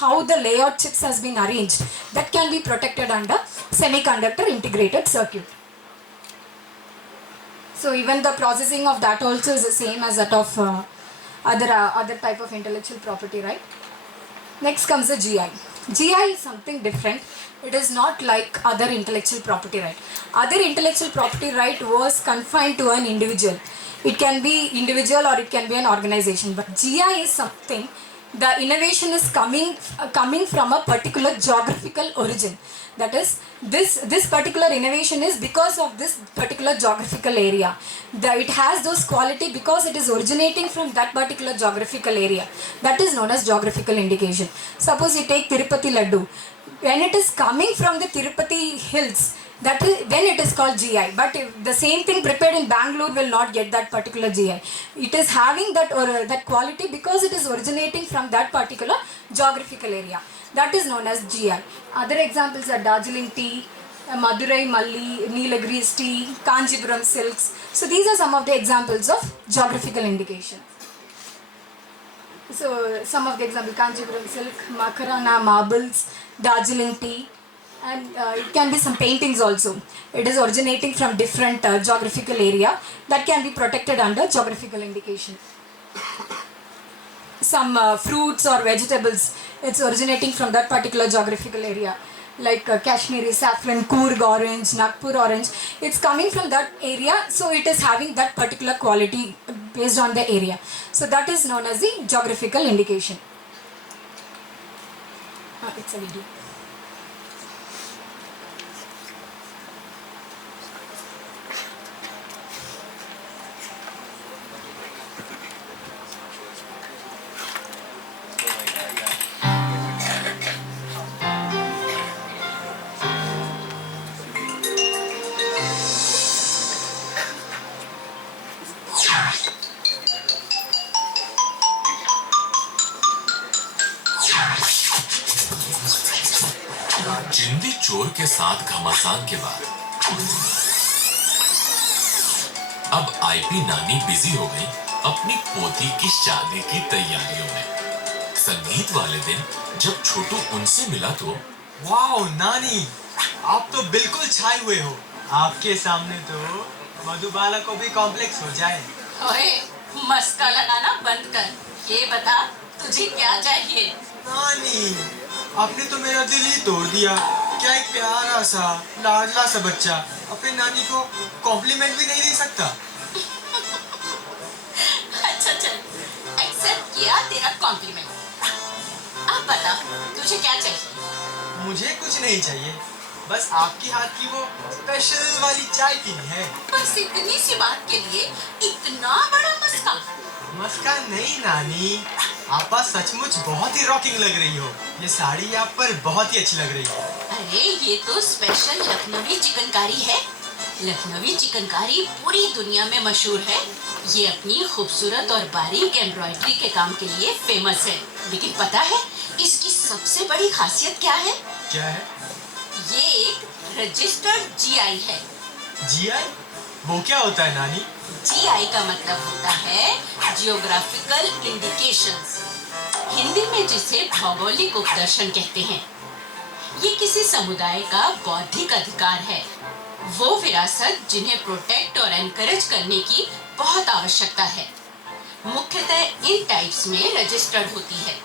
how the layout chips has been arranged, that can be protected under semiconductor integrated circuit. So even the processing of that also is the same as that of other type of intellectual property, right? Next comes the GI. GI is something different. It is not like other intellectual property right. Other intellectual property right was confined to an individual. It can be individual or it can be an organization. But GI is something, the innovation is coming from a particular geographical origin. That is, this particular innovation is because of this particular geographical area. It has those quality because it is originating from that particular geographical area. That is known as geographical indication. Suppose you take Tirupati Laddu. When it is coming from the Tirupati hills, that is, then it is called GI. But if the same thing prepared in Bangalore will not get that particular GI. It is having that that quality because it is originating from that particular geographical area. That is known as GI. Other examples are Darjeeling tea, Madurai Malli, Nilgiris tea, Kanjipuram silks. So these are some of the examples of geographical indication. So some of the examples: Kanjipuram silk, Makarana marbles, Darjeeling tea, and it can be some paintings also. It is originating from different geographical area that can be protected under geographical indication. Some fruits or vegetables, it's originating from that particular geographical area, like Kashmiri saffron, Coorg orange, Nagpur orange. It's coming from that area, so it is having that particular quality based on the area. So that is known as the geographical indication. It's a video. जिंदी चोर के साथ घमासान के बाद अब IP नानी busy हो गई अपनी पोती की शादी की तैयारियों में। संगीत वाले दिन जब छोटू उनसे मिला तो वाओ नानी, आप तो बिल्कुल छाए हुए हो। आपके सामने तो मधुबाला को भी कॉम्प्लेक्स हो जाए। ओए, मस्का लगाना बंद कर। ये बता, तुझे क्या चाहिए? नानी, आपने तो मेरा दिल ही तोड़ दिया। क्या एक प्यारा सा लाडला सा बच्चा अपनी नानी को कॉम्प्लीमेंट भी नहीं दे सकता? अच्छा चल, एक्सेप्ट किया तेरा कॉम्प्लीमेंट। अब बता, तुझे क्या चाहिए? मुझे कुछ नहीं चाहिए, बस आपके हाथ की वो स्पेशल वाली चाय पीनी है। बस इतनी सी बात के लिए इतना बड़ा मस्का? मस्का नहीं नानी, आप सचमुच बहुत ही रॉकिंग लग रही हो। ये साड़ी आप पर बहुत ही अच्छी लग रही है। अरे ये तो स्पेशल लखनवी चिकनकारी है। लखनवी चिकनकारी पूरी दुनिया में मशहूर है। ये अपनी खूबसूरत और बारीक एम्ब्रॉयडरी के काम के लिए फेमस है। लेकिन पता है इसकी सबसे बड़ी खासियत क्या है? क्या है? ये एक रजिस्टर्ड जीआई है। जीआई? वो क्या होता है नानी? जीआई का मतलब होता है जियोग्राफिकल इंडिकेशंस, हिंदी में जिसे भौगोलिक उपदर्शन कहते हैं। ये किसी समुदाय का बौद्धिक अधिकार है, वो विरासत जिन्हें प्रोटेक्ट और एनकरेज करने की बहुत आवश्यकता है। मुख्यतः इन टाइप्स में रजिस्टर्ड होती है: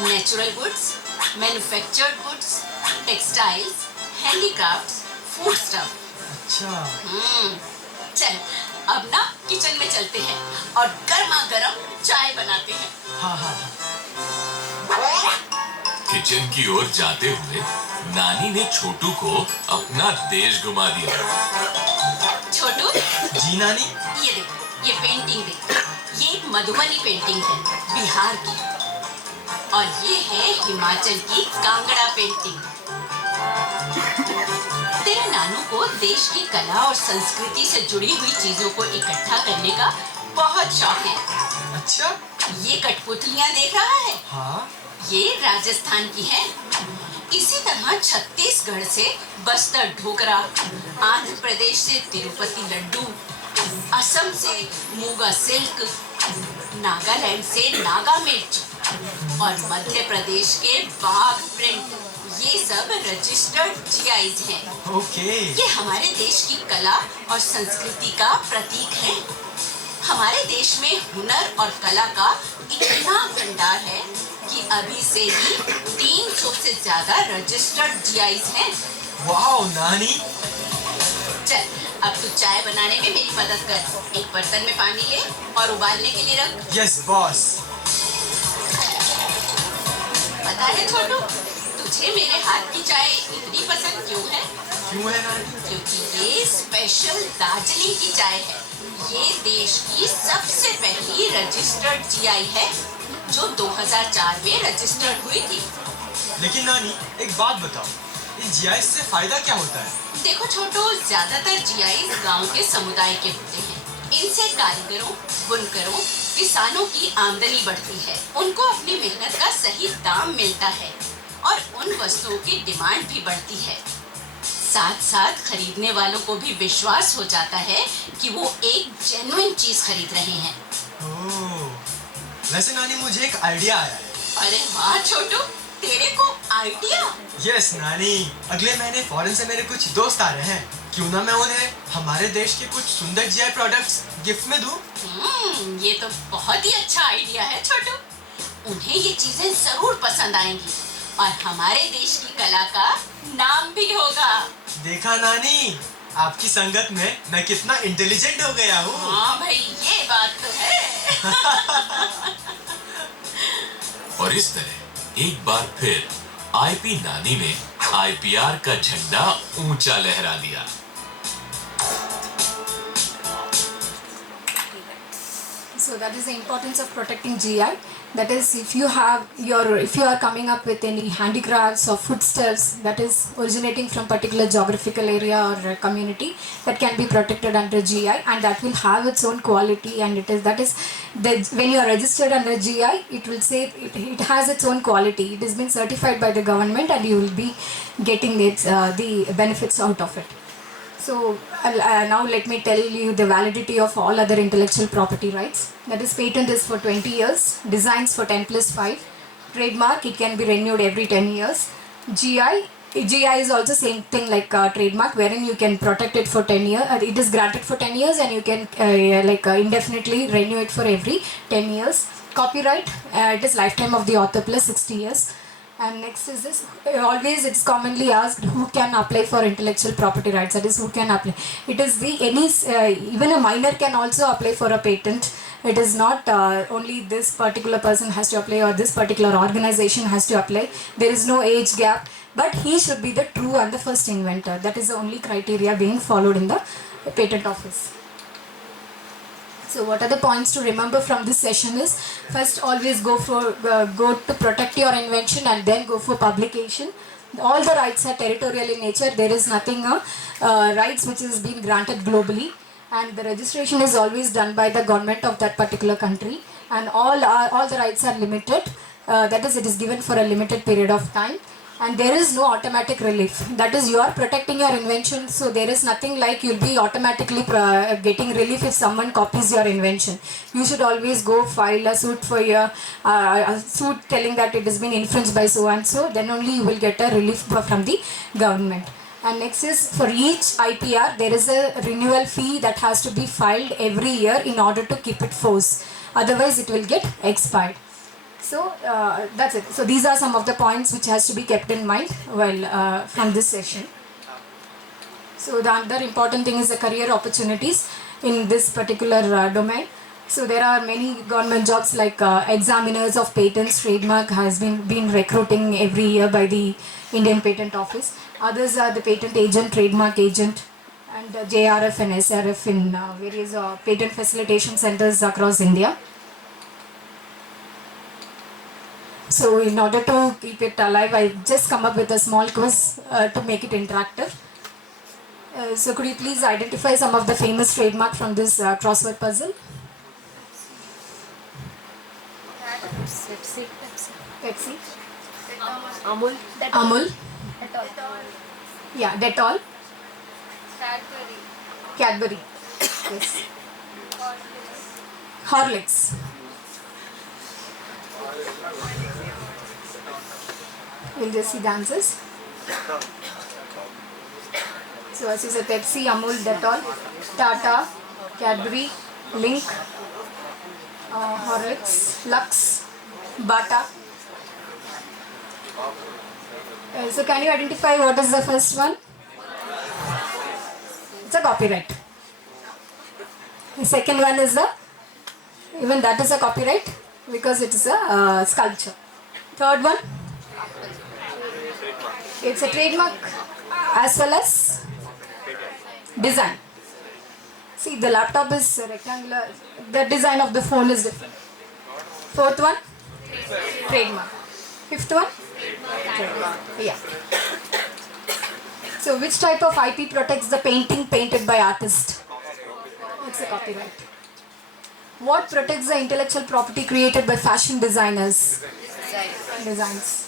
natural goods, manufactured goods, textiles, handicrafts, food stuff. अच्छा। चल अब ना किचन में चलते हैं और गर्मा गर्म चाय बनाते हैं। हाँ हाँ हाँ। किचन की ओर जाते हुए नानी ने छोटू को अपना देश घुमा दिया। छोटू। जी नानी। ये देख, ये पेंटिंग देख। ये एक मधुबनी पेंटिंग है, बिहार की, और ये है हिमाचल की कांगड़ा पेंटिंग। तेरे नानू को देश की कला और संस्कृति से जुड़ी हुई चीजों को इकट्ठा करने का बहुत शौक है। अच्छा। ये कठपुतलियां देख रहा है? हाँ। ये राजस्थान की है। इसी तरह छत्तीसगढ़ से बस्तर ढोकरा, आंध्र प्रदेश से तिरुपति लड्डू, असम से मूंगा सिल्क, नागालैंड से नागा मिर्च, और मध्य प्रदेश के बाघ प्रिंट, ये सब रजिस्टर्ड जीआईज हैं। ओके। ये हमारे देश की कला और संस्कृति का प्रतीक है। हमारे देश में हुनर और कला का इतना भंडार है कि अभी से ही 300 से ज्यादा रजिस्टर्ड जीआईज हैं। वाओ नानी। चल, अब तू चाय बनाने में मेरी मदद कर। एक बर्तन में पानी ले और उबालने के लिए रख। Yes boss. पता है छोटू, तुझे मेरे हाथ की चाय इतनी पसंद क्यों है? क्यों है नानी? क्योंकि ये स्पेशल दार्जिलिंग की चाय है। ये देश की सबसे पहली रजिस्टर्ड जीआई है, जो 2004 में रजिस्टर्ड हुई थी। लेकिन नानी एक बात बताओ, इन जीआई से फायदा क्या होता है? देखो छोटू, ज्यादातर जीआई गांव के समुदाय के होते हैं। इनसे कारीगरों, बुनकरों, किसानों की आमदनी बढ़ती है। उनको अपनी मेहनत का सही दाम मिलता है और उन वस्तुओं की डिमांड भी बढ़ती है। साथ साथ खरीदने वालों को भी विश्वास हो जाता है कि वो एक जेन्युइन चीज खरीद रहे हैं। ओह, वैसे नानी मुझे एक आइडिया आया है। अरे वाह छोटू, तेरे को आइडिया? यस नानी, अगले महीने फॉरेन से मेरे कुछ दोस्त आ रहे हैं। क्यों ना मैं उन्हें हमारे देश के कुछ सुंदर जीआई प्रोडक्ट्स गिफ्ट में दूं? ये तो बहुत ही अच्छा आइडिया है छोटू। उन्हें ये चीजें जरूर पसंद आएंगी और हमारे देश की कला का नाम भी होगा। देखा नानी, आपकी संगत में मैं कितना इंटेलिजेंट हो गया हूँ। हाँ भाई, ये बात तो है। और इस तरह एक बार फिर आईपी नानी ने आईपीआर का झंडा ऊंचा लहरा दिया। So that is the importance of protecting GI. That is, if you are coming up with any handicrafts or foodstuffs that is originating from particular geographical area or community, that can be protected under GI, and that will have its own quality. And when you are registered under GI, it will say it has its own quality. It has been certified by the government, and you will be getting the benefits out of it. So now let me tell you the validity of all other intellectual property rights. That is, patent is for 20 years, designs for 10+5, trademark it can be renewed every 10 years. GI is also same thing like trademark, wherein you can protect it for 10 years. It is granted for 10 years and you can indefinitely renew it for every 10 years. Copyright, it is lifetime of the author plus 60 years. And next is this, always it's commonly asked who can apply for intellectual property rights. That is, who can apply. It is even a minor can also apply for a patent. It is not only this particular person has to apply or this particular organization has to apply. There is no age gap, but he should be the true and the first inventor. That is the only criteria being followed in the patent office. So what are the points to remember from this session is, first always go to protect your invention and then go for publication. All the rights are territorial in nature. There is nothing rights which is being granted globally, and the registration is always done by the government of that particular country, and all the rights are limited. That is, it is given for a limited period of time. And there is no automatic relief. That is, you are protecting your invention, so there is nothing like you'll be automatically getting relief if someone copies your invention. You should always go file a suit for your a suit telling that it has been infringed by so and so. Then only you will get a relief from the government. And next is, for each IPR there is a renewal fee that has to be filed every year in order to keep it force. Otherwise, it will get expired. So that's it. So these are some of the points which has to be kept in mind while from this session. So the other important thing is the career opportunities in this particular domain. So there are many government jobs like examiners of patents, trademark has been recruiting every year by the Indian Patent Office. Others are the patent agent, trademark agent, and JRF and SRF in various patent facilitation centers across India. So in order to keep it alive, I just come up with a small quiz to make it interactive. So could you please identify some of the famous trademark from this crossword puzzle? Pepsi. Amul. Yeah, Dettol. Cadbury. Yes. Horlicks. We'll just see the answers. So as you said, Pepsi, Amul, Dettol, Tata, Cadbury, Link, Horlicks, Lux, Bata. So can you identify what is the first one? It's a copyright. The second one is even that is a copyright because it is a sculpture. Third one, it's a trademark as well as design. See, the laptop is rectangular, the design of the phone is different. Fourth one, trademark. Fifth one, trademark. Yeah. So which type of IP protects the painting painted by artist? It's a copyright. What protects the intellectual property created by fashion designers? Designs.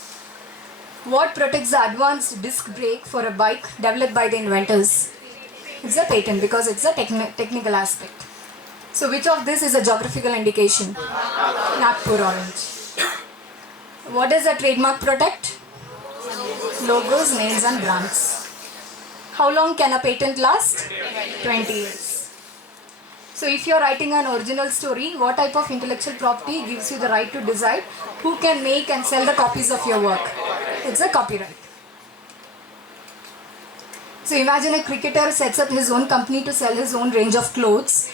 What protects the advanced disc brake for a bike developed by the inventors? It's a patent because it's a technical aspect. So which of this is a geographical indication? Nagpur orange. What does a trademark protect? Logos, names and brands. How long can a patent last? 20 years. So if you are writing an original story, what type of intellectual property gives you the right to decide who can make and sell the copies of your work? It's a copyright. So imagine a cricketer sets up his own company to sell his own range of clothes.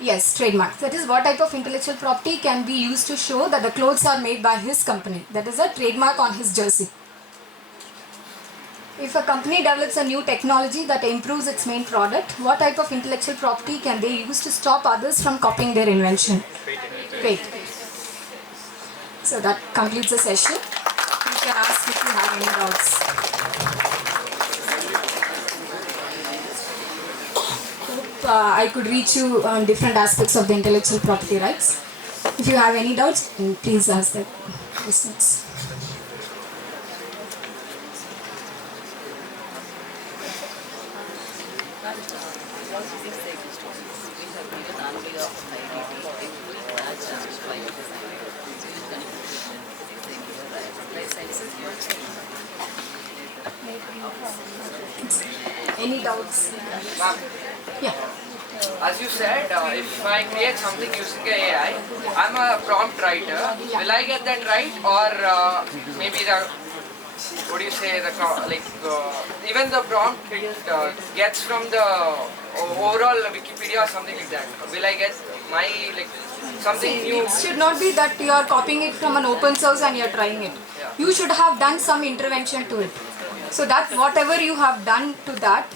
Yes, trademark. That is what type of intellectual property can be used to show that the clothes are made by his company. That is a trademark on his jersey. If a company develops a new technology that improves its main product, what type of intellectual property can they use to stop others from copying their invention? Patent. So that completes the session. You can ask if you have any doubts. Hope I could reach you on different aspects of the intellectual property rights. If you have any doubts, please ask the questions. Any doubts? Yeah. As you said, if I create something using AI, I'm a prompt writer. Will I get that right, or maybe the what do you say? Even the prompt it gets from the overall Wikipedia or something like that. Will I get my something new? It should not be that you are copying it from an open source and you are trying it. You should have done some intervention to it. So that whatever you have done to that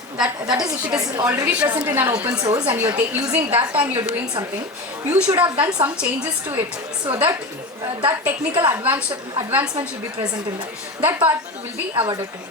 is if it is already present in an open source and you're using that and you're doing something, you should have done some changes to it so that that technical advancement should be present in that. That part will be awarded to you.